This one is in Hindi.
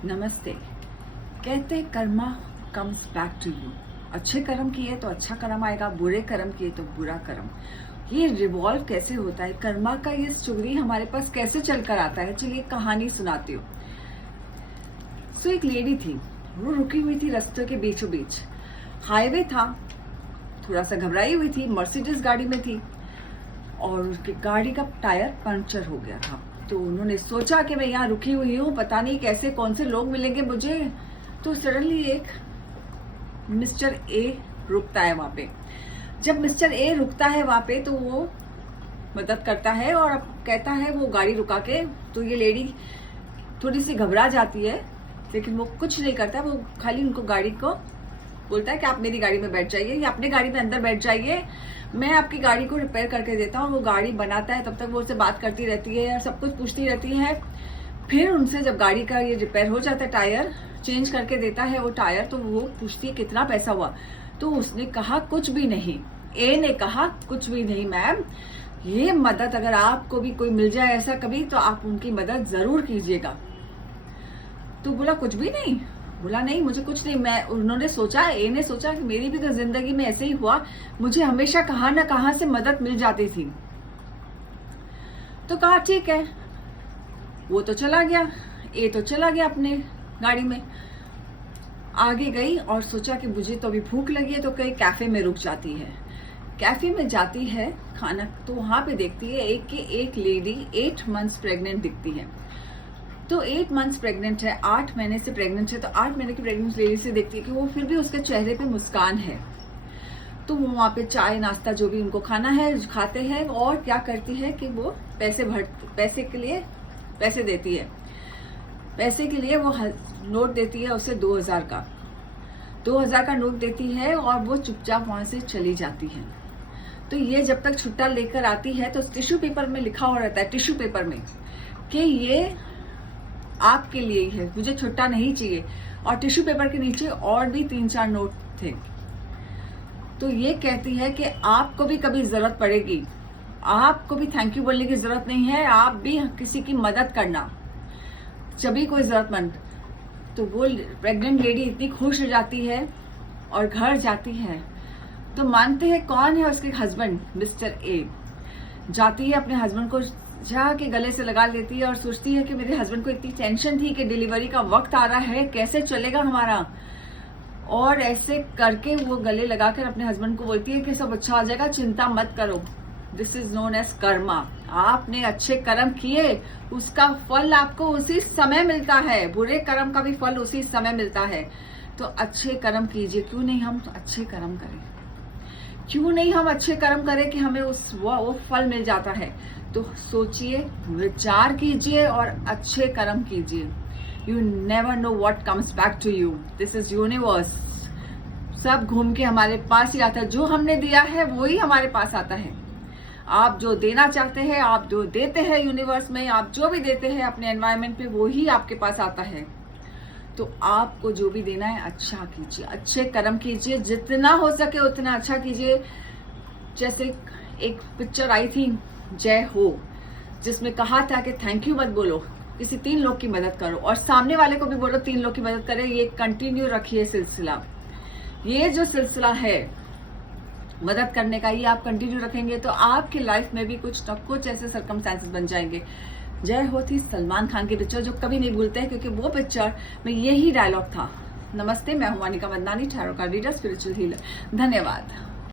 नमस्ते। कहते हैं karma comes back to you. अच्छे कर्म किए तो अच्छा कर्म आएगा, बुरे कर्म किए तो बुरा कर्म। ये रिवॉल्व कैसे होता है, कर्मा का ये स्टोरी हमारे पास कैसे चलकर आता है, चलिए कहानी सुनाती हूँ। एक लेडी थी, वो रुकी हुई थी रास्ते के बीचों बीच। हाईवे था, थोड़ा सा घबराई हुई थी, मर्सिडीज गाड़ी में थी और उसकी गाड़ी का टायर पंक्चर हो गया था। तो उन्होंने सोचा कि मैं यहाँ रुकी हुई हूँ, पता नहीं कैसे कौन से लोग मिलेंगे मुझे। तो सडनली एक मिस्टर ए रुकता है वहां पे। जब मिस्टर ए रुकता है वहां पे तो वो मदद करता है और अब कहता है वो गाड़ी रुका के। तो ये लेडी थोड़ी सी घबरा जाती है, लेकिन वो कुछ नहीं करता, वो खाली उनको गाड़ी को बोलता है कि आप मेरी गाड़ी में बैठ जाइए या अपनी गाड़ी में अंदर बैठ जाइए, मैं आपकी गाड़ी को रिपेयर करके देता हूँ। वो गाड़ी बनाता है, तब तक वो उससे बात करती रहती है और सब कुछ पूछती रहती है। फिर उनसे जब गाड़ी का ये रिपेयर हो जाता है, टायर चेंज करके देता है वो टायर, तो वो पूछती है कितना पैसा हुआ। तो उसने कहा कुछ भी नहीं। ए ने कहा कुछ भी नहीं मैम, ये मदद अगर आपको भी कोई मिल जाए ऐसा कभी तो आप उनकी मदद जरूर कीजिएगा। तो बोला कुछ भी नहीं, बोला नहीं मुझे कुछ नहीं। उन्होंने सोचा, ए ने सोचा कि मेरी भी तो जिंदगी में ऐसे ही हुआ, मुझे हमेशा कहां ना कहां से मदद मिल जाती थी। तो कहा ठीक है, वो तो चला गया, ए तो चला गया अपने गाड़ी में। आगे गई और सोचा कि मुझे तो अभी भूख लगी है, तो कहीं कैफे में रुक जाती है। कैफे में जाती है खाना, तो वहां पे देखती है एक लेडी 8 मंथ्स प्रेग्नेंट दिखती है। तो 8 मंथ्स प्रेग्नेंट है, 8 महीने से प्रेग्नेंट है। तो 8 महीने की प्रेग्नेंट लेडी से देखती है कि वो फिर भी उसके चेहरे पे मुस्कान है। तो वो वहां पे चाय नाश्ता जो भी उनको खाना है खाते हैं और क्या करती है कि वो पैसे के लिए पैसे देती है। पैसे के लिए वो नोट देती है उसे 2000 का नोट देती है और वो चुपचाप वहां से चली जाती है। तो ये जब तक छुट्टा लेकर आती है तो टिश्यू पेपर में लिखा हुआ रहता है, टिश्यू पेपर में, कि ये आपके लिए ही है, मुझे छुट्टा नहीं चाहिए। और टिश्यू पेपर के नीचे और भी 3-4 नोट थे। तो ये कहती है कि आपको भी कभी जरूरत पड़ेगी, आपको भी थैंक यू बोलने की जरूरत नहीं है, आप भी किसी की मदद करना जब भी कोई जरूरतमंद। तो वो प्रेग्नेंट लेडी इतनी खुश हो जाती है और घर जाती है। तो मानते हैं कौन है उसके हस्बैंड, मिस्टर ए। जाती है अपने हस्बैंड को जाके गले से लगा लेती है और सोचती है कि मेरे हस्बैंड को इतनी टेंशन थी कि डिलीवरी का वक्त आ रहा है, कैसे चलेगा हमारा। और ऐसे करके वो गले लगाकर अपने हस्बैंड को बोलती है कि सब अच्छा हो जाएगा, चिंता मत करो। This is known as karma. आपने अच्छे कर्म किए, उसका फल आपको उसी समय मिलता है, बुरे कर्म का भी फल उसी समय मिलता है। तो अच्छे कर्म कीजिए। क्यों नहीं हम अच्छे कर्म करें, क्यों नहीं हम अच्छे कर्म करें कि हमें वो फल मिल जाता है। तो सोचिए, विचार कीजिए और अच्छे कर्म कीजिए। You never know what comes back to you. This is universe. सब घूम के हमारे पास ही आता है, जो हमने दिया है वो ही हमारे पास आता है। आप जो देना चाहते हैं, आप जो देते हैं यूनिवर्स में, आप जो भी देते हैं अपने एनवायरनमेंट पे, वो ही आपके पास आता है। तो आपको जो भी देना है अच्छा कीजिए, अच्छे कर्म कीजिए, जितना हो सके उतना अच्छा कीजिए। जैसे एक पिक्चर आई थी जय हो, जिसमें कहा था कि थैंक यू मत बोलो, किसी 3 लोग की मदद करो और सामने वाले को भी बोलो 3 लोग की मदद करे। ये कंटिन्यू रखिए सिलसिला। ये जो सिलसिला है मदद करने का, ये आप कंटिन्यू रखेंगे तो आपकी लाइफ में भी कुछ न कुछ ऐसे सर्कमस्टेंसेस बन जाएंगे। जय हो थी सलमान खान की पिक्चर, जो कभी नहीं भूलते हैं, क्योंकि वो पिक्चर में यही डायलॉग था। नमस्ते, मैं हूं Monika Madnani, tarot card reader, spiritual healer. धन्यवाद।